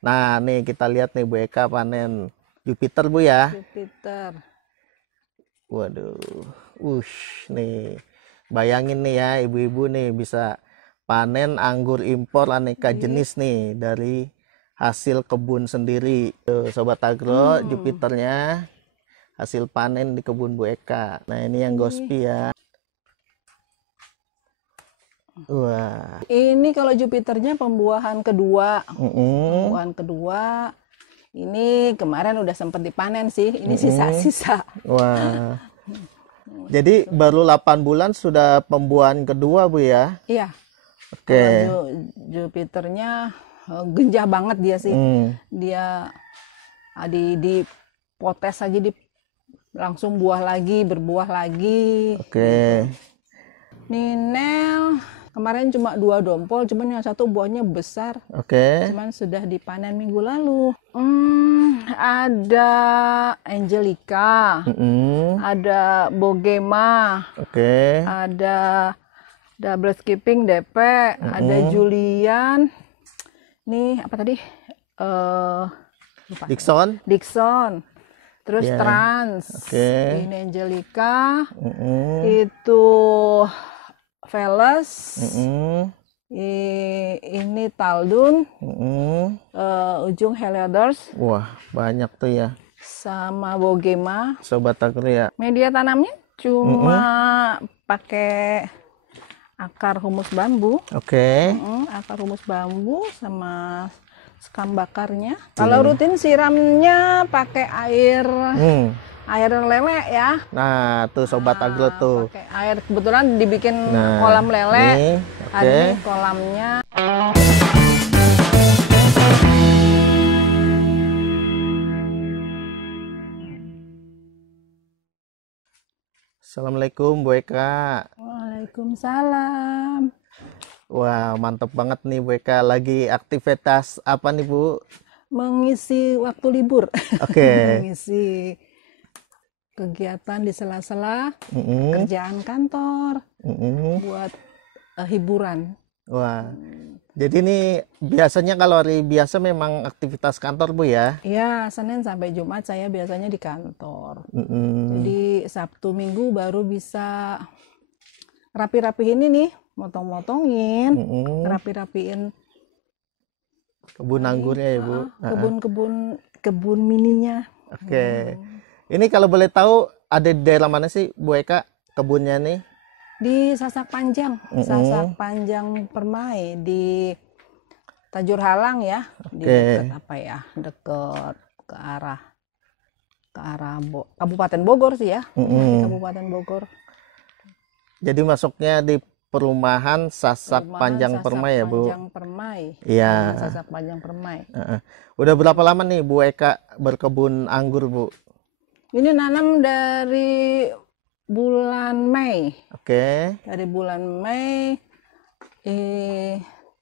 Nah, nih kita lihat nih Bu Eka panen Jupiter Bu ya. Jupiter. Waduh, nih bayangin nih ya ibu-ibu nih bisa panen anggur impor aneka jenis nih dari hasil kebun sendiri. Tuh, Sobat Agro, Jupiternya hasil panen di kebun Bu Eka. Nah ini yang Gospi ya. Wah, Ini kalau Jupiternya pembuahan kedua. mm-mm. Pembuahan kedua. Ini kemarin udah sempat dipanen sih. Ini sisa-sisa. Wah. Jadi baru 8 bulan sudah pembuahan kedua Bu ya. Iya. Oke. Kalau Jupiternya genjah banget dia sih. Dia di potes aja langsung buah lagi, berbuah lagi. Oke. Ninel kemarin cuma 2 dompol, cuman yang satu buahnya besar. Oke. Cuman sudah dipanen minggu lalu. Ada Angelica, ada Bogema, Oke. ada Double Skipping DP, ada Julian. Nih apa tadi? Lupa. Dixon. Terus Trans. Oke. Ini Angelica. Itu Veles. Ini Taldun. Ujung Heliodors. Wah, banyak tuh ya. Sama Bogema. Sobat Agro ya. Media tanamnya cuma pakai akar humus bambu. Oke. Akar humus bambu sama sekam bakarnya. Kalau rutin siramnya pakai air lele ya. Nah, tuh Sobat Agro tuh. Pakai air, kebetulan dibikin kolam lele. Nih, Ada nih kolamnya. Assalamualaikum Bu Eka. Waalaikumsalam. Wah, mantap banget nih Bu Eka. Lagi aktivitas apa nih Bu? Mengisi waktu libur. Oke. Mengisi kegiatan di sela-sela kerjaan kantor buat hiburan. Wah. Jadi ini biasanya kalau hari biasa memang aktivitas kantor Bu ya? Iya, Senin sampai Jumat saya biasanya di kantor. Jadi Sabtu Minggu baru bisa rapi-rapiin ini, motong-motongin, rapi-rapiin kebun anggurnya ya Bu? kebun mininya. Oke. Ini kalau boleh tahu ada di daerah mana sih Bu Eka kebunnya nih? Di Sasak Panjang, Sasak Panjang Permai di Tajur Halang ya, di dekat apa ya, dekat ke arah Kabupaten Bogor sih ya, di Kabupaten Bogor. Jadi masuknya di perumahan Sasak Panjang Permai ya Bu? Panjang Permai. Iya. Sasak Panjang Permai. Udah berapa lama nih Bu Eka berkebun anggur Bu? Ini nanam dari bulan Mei. Oke. Dari bulan Mei.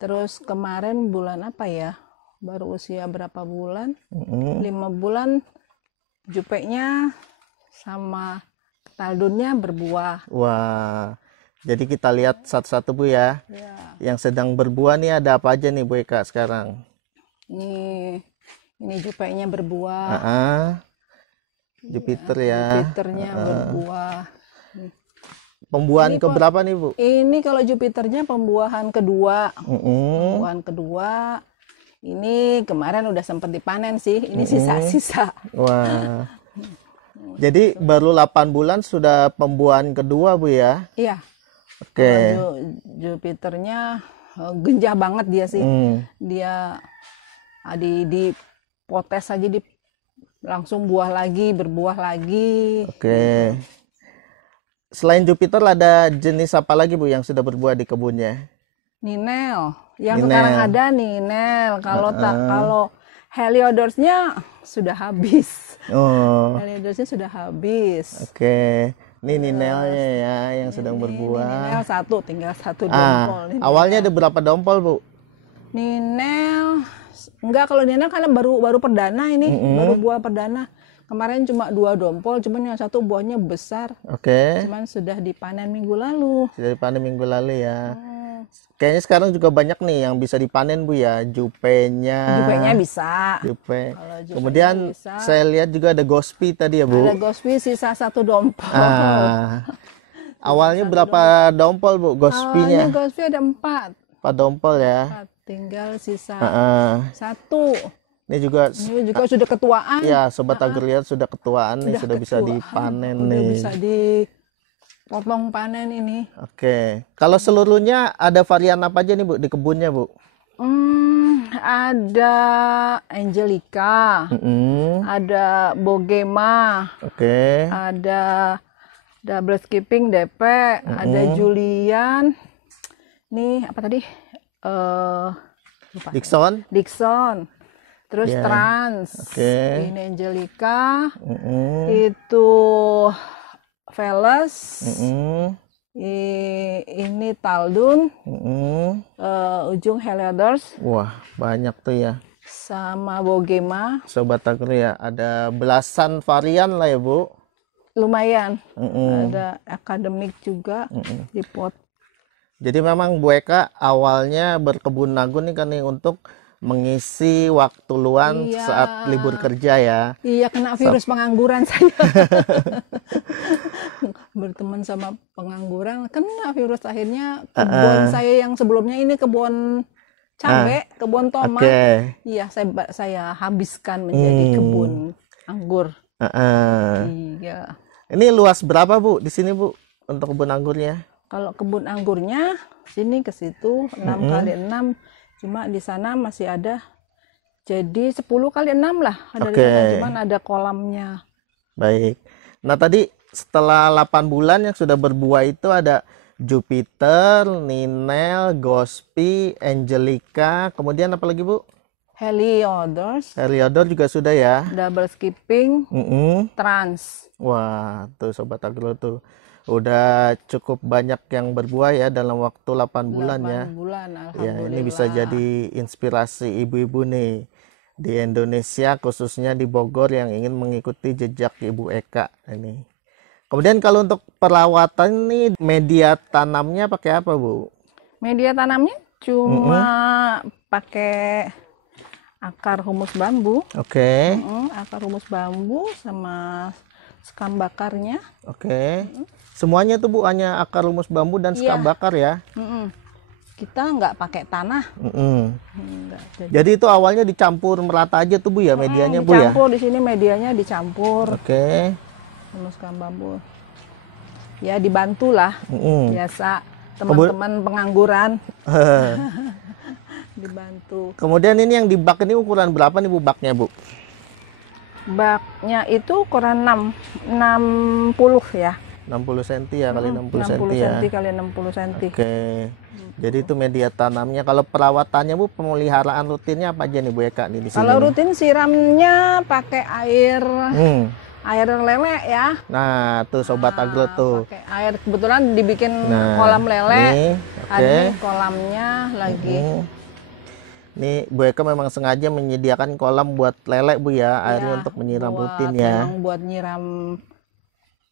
Terus kemarin bulan apa ya? Baru usia berapa bulan? 5 bulan. Jupeknya sama taldunnya berbuah. Wah. Jadi kita lihat satu-satu Bu ya. Ya. Yang sedang berbuah nih ada apa aja nih Bu Eka sekarang? Ini jupeknya berbuah. Jupiter ya. Jupiternya berbuah. Pembuahan keberapa nih Bu? Ini kalau Jupiternya pembuahan kedua. Pembuahan kedua. Ini kemarin udah sempat dipanen sih. Ini sisa-sisa. Wah. Jadi baru 8 bulan sudah pembuahan kedua Bu ya? Iya. Oke. Jupiternya genjah banget dia sih. Dia di potes aja langsung buah lagi, berbuah lagi. Oke. Selain Jupiter ada jenis apa lagi Bu yang sudah berbuah di kebunnya? Ninel. Yang sekarang ada Ninel. Kalau Heliodorsnya sudah habis. Heliodorsnya sudah habis. Oke. Ini Ninelnya ya yang sedang berbuah. Ninel tinggal satu dompol. Awalnya ada berapa dompol Bu? Ninel enggak, kalau Ninel karena baru perdana ini, baru buah perdana. Kemarin cuma 2 dompol, cuman yang satu buahnya besar. Oke. Cuman sudah dipanen minggu lalu. Sudah dipanen minggu lalu ya. Kayaknya sekarang juga banyak nih yang bisa dipanen Bu ya, jupenya. Jupenya bisa. Jupe. Kalau jupenya Kemudian bisa. saya lihat juga ada gospi tadi ya Bu. Ada gospi sisa 1 dompol. Awalnya berapa dompol Bu gospinya? Awalnya gospi ada 4. 4 dompol ya. Tinggal sisa Heeh. 1. Ini juga Ini juga sudah ketuaan. ya Sobat Agro lihat sudah ketuaan nih, sudah bisa ketuaan. dipanen Udah nih. bisa dipotong panen ini. Oke. Kalau seluruhnya ada varian apa aja nih Bu di kebunnya Bu? Ada Angelica, ada Bogema, Oke. ada Double Skipping DP, ada Julian. Nih apa tadi? Lupa. Dixon. Terus Ya. Trans. Oke. Ini Angelica. Itu Veles. Ini Taldun. Ujung Heliodors. Wah, banyak tuh ya. Sama Bogema. Sobat Agro ya, ada belasan varian lah ya Bu. Lumayan. Ada akademik juga di pot. Jadi memang Bu Eka awalnya berkebun anggur nih kan nih untuk mengisi waktu luang Iya. saat libur kerja ya. Iya, kena virus pengangguran saya. Berteman sama pengangguran, kena virus. Akhirnya kebun saya yang sebelumnya ini kebun cabai, kebun tomat. Oke. Iya, saya habiskan menjadi kebun anggur. Iya. Ini luas berapa Bu di sini Bu untuk kebun anggurnya? Kalau kebun anggurnya sini ke situ 6 kali 6. Cuma di sana masih ada, jadi 10 kali 6 lah. Ada di sana, cuman ada kolamnya. Baik. Nah tadi setelah 8 bulan yang sudah berbuah itu ada Jupiter, Ninel, Gospi, Angelica, kemudian apa lagi Bu? Heliodors, Heliodor juga sudah ya. Double Skipping, Trans. Wah, tuh Sobat Agro tuh. Udah cukup banyak yang berbuah ya dalam waktu 8 bulan ya. 8 bulan, Ya, alhamdulillah. ini bisa jadi inspirasi ibu-ibu nih di Indonesia, khususnya di Bogor yang ingin mengikuti jejak Ibu Eka ini. Kemudian kalau untuk perawatan nih, media tanamnya pakai apa Bu? Media tanamnya cuma pakai akar humus bambu. Oke. Akar humus bambu sama sekam bakarnya. Oke. Semuanya tuh Bu hanya akar rumus bambu dan sekam bakar ya. Kita nggak pakai tanah. Nggak, Jadi itu awalnya dicampur merata aja tuh Bu ya medianya Bu ya. Dicampur di sini medianya dicampur. Oke. Sama sekam bambu. Ya dibantulah. Biasa teman-teman pengangguran. Dibantu. Kemudian ini yang di bak ini ukuran berapa nih Bu baknya Bu? Baknya itu ukuran 60 ya. 60 cm ya kali 60 cm 60 ya. cm kali 60 cm. Oke. Jadi itu media tanamnya. Kalau perawatannya Bu, pemeliharaan rutinnya apa aja nih Bu Eka nih di sini? Kalau rutin siramnya pakai air lele ya. Nah, tuh Sobat Agro tuh. Pakai air, kebetulan dibikin kolam lele. Nih, Ada kolamnya lagi. Nih Bu Eka memang sengaja menyediakan kolam buat lele Bu ya, airnya untuk menyiram rutin ya. Memang buat nyiram,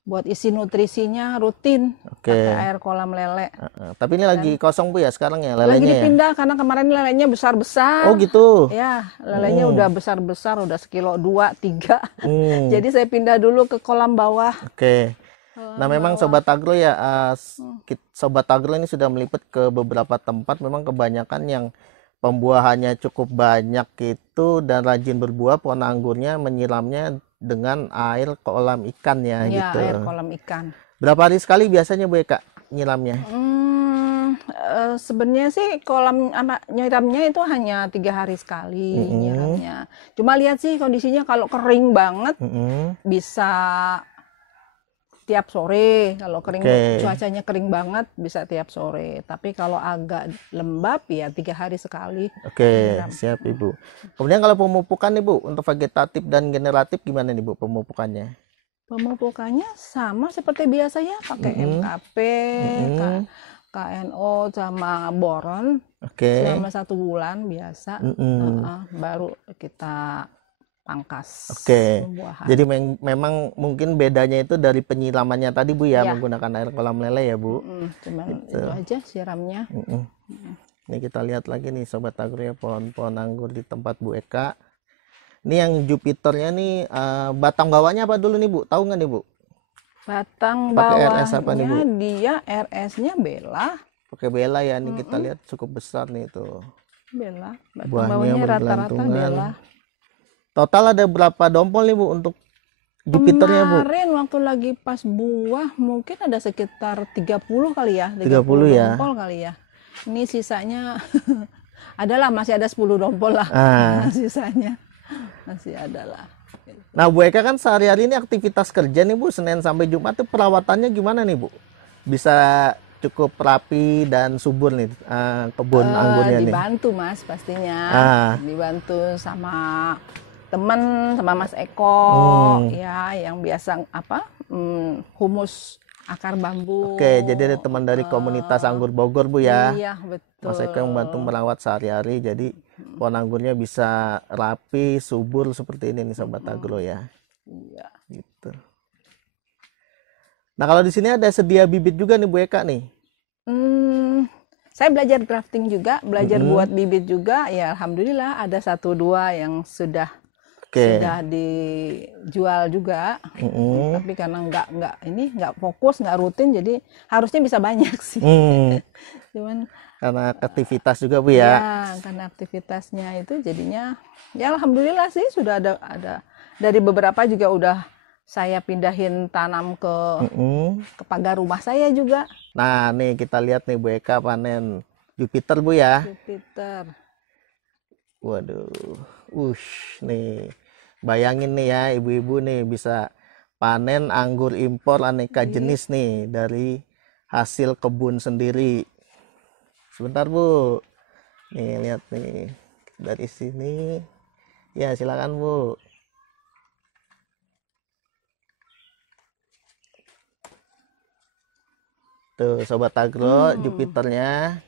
buat isi nutrisinya rutin. Pakai air kolam lele. Tapi ini lagi kosong Bu ya sekarang ya lelenya Lagi ya? dipindah karena kemarin lelenya besar-besar. Oh gitu. Ya, lelenya udah besar-besar, udah 1 kilo 2, 3. Jadi saya pindah dulu ke kolam bawah. Oke. Nah memang Sobat Agro ya, Sobat Agro ini sudah meliput ke beberapa tempat. Memang kebanyakan yang pembuahannya cukup banyak itu dan rajin berbuah, pohon anggurnya menyiramnya dengan air kolam ikan ya, gitu. Air kolam ikan. Berapa hari sekali biasanya Bu Eka nyiramnya? Sebenarnya sih kolam nyiramnya itu hanya 3 hari sekali nyiramnya. Cuma lihat sih kondisinya, kalau kering banget bisa tiap sore. Kalau kering, cuacanya kering banget bisa tiap sore. Tapi kalau agak lembab ya 3 hari sekali. Oke, siap Ibu. Kemudian kalau pemupukan nih Bu, untuk vegetatif dan generatif gimana nih Bu pemupukannya? Pemupukannya sama seperti biasanya, pakai MKP, KNO sama boron. Selama 1 bulan biasa. Baru kita pangkas Oke. buah-buahan. Jadi memang mungkin bedanya itu dari penyiramannya tadi Bu ya, Ya. menggunakan air kolam lele ya Bu. Cuman Gitu. itu aja siramnya. Ini kita lihat lagi nih Sobat Agro ya, pohon-pohon anggur di tempat Bu Eka. Ini yang Jupiternya nih batang bawahnya apa dulu nih Bu? Tahu nggak nih Bu? Batang Pakai RS apa nih, Bu? bawahnya dia RS-nya Bella. Pakai Bella ya, nih kita lihat cukup besar nih tuh. Bella. Batang Buahnya bawahnya rata-rata bergelantungan. Bella. Total ada berapa dompol nih Bu untuk Jupiternya Bu? Kemarin waktu lagi pas buah mungkin ada sekitar 30 kali ya. 30 ya. dompol kali ya. Ini sisanya adalah masih ada 10 dompol lah. Sisanya masih ada lah. Nah Bu Eka kan sehari-hari ini aktivitas kerja nih Bu, Senin sampai Jumat tuh perawatannya gimana nih Bu? Bisa cukup rapi dan subur nih kebun anggurnya nih? Dibantu Mas pastinya. Dibantu sama teman, sama Mas Eko ya, yang biasa humus akar bambu. Oke, jadi ada teman dari komunitas anggur Bogor Bu ya. Iya betul. Mas Eko yang bantu merawat sehari-hari, jadi pohon anggurnya bisa rapi, subur seperti ini nih Sobat Agro ya. Iya. Gitu. Nah kalau di sini ada sedia bibit juga nih Bu Eka nih. Saya belajar grafting juga, belajar buat bibit juga. Ya alhamdulillah ada 1-2 yang sudah dijual juga. Tapi karena nggak fokus, nggak rutin, jadi harusnya bisa banyak sih. Cuman karena aktivitas juga Bu ya. Ya, karena aktivitasnya itu jadinya ya alhamdulillah sih sudah ada dari beberapa juga udah saya pindahin tanam ke pagar rumah saya juga. Nah, nih kita lihat nih Bu Eka panen Jupiter Bu ya. Jupiter. Waduh. Nih. Bayangin nih ya ibu-ibu nih bisa panen anggur impor aneka jenis nih dari hasil kebun sendiri. Sebentar Bu. Nih lihat nih dari sini. Ya silakan Bu. Tuh Sobat Agro, Jupiternya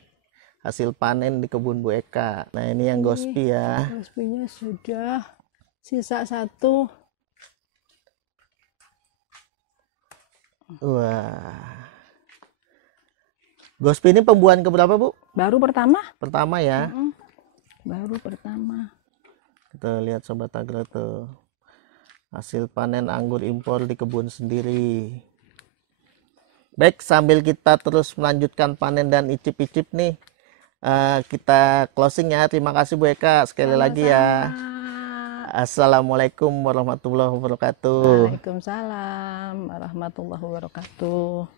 hasil panen di kebun Bu Eka. Nah ini yang Gospi ya. Gospinya sudah sisa 1. Wah. Gospi ini pembuahan keberapa Bu? Baru pertama. Pertama ya. Baru pertama. Kita lihat Sobat Agro tuh. Hasil panen anggur impor di kebun sendiri. Baik, sambil kita terus melanjutkan panen dan icip-icip nih, kita closing ya. Terima kasih Bu Eka sekali lagi ya. Assalamualaikum warahmatullahi wabarakatuh. Waalaikumsalam warahmatullahi wabarakatuh.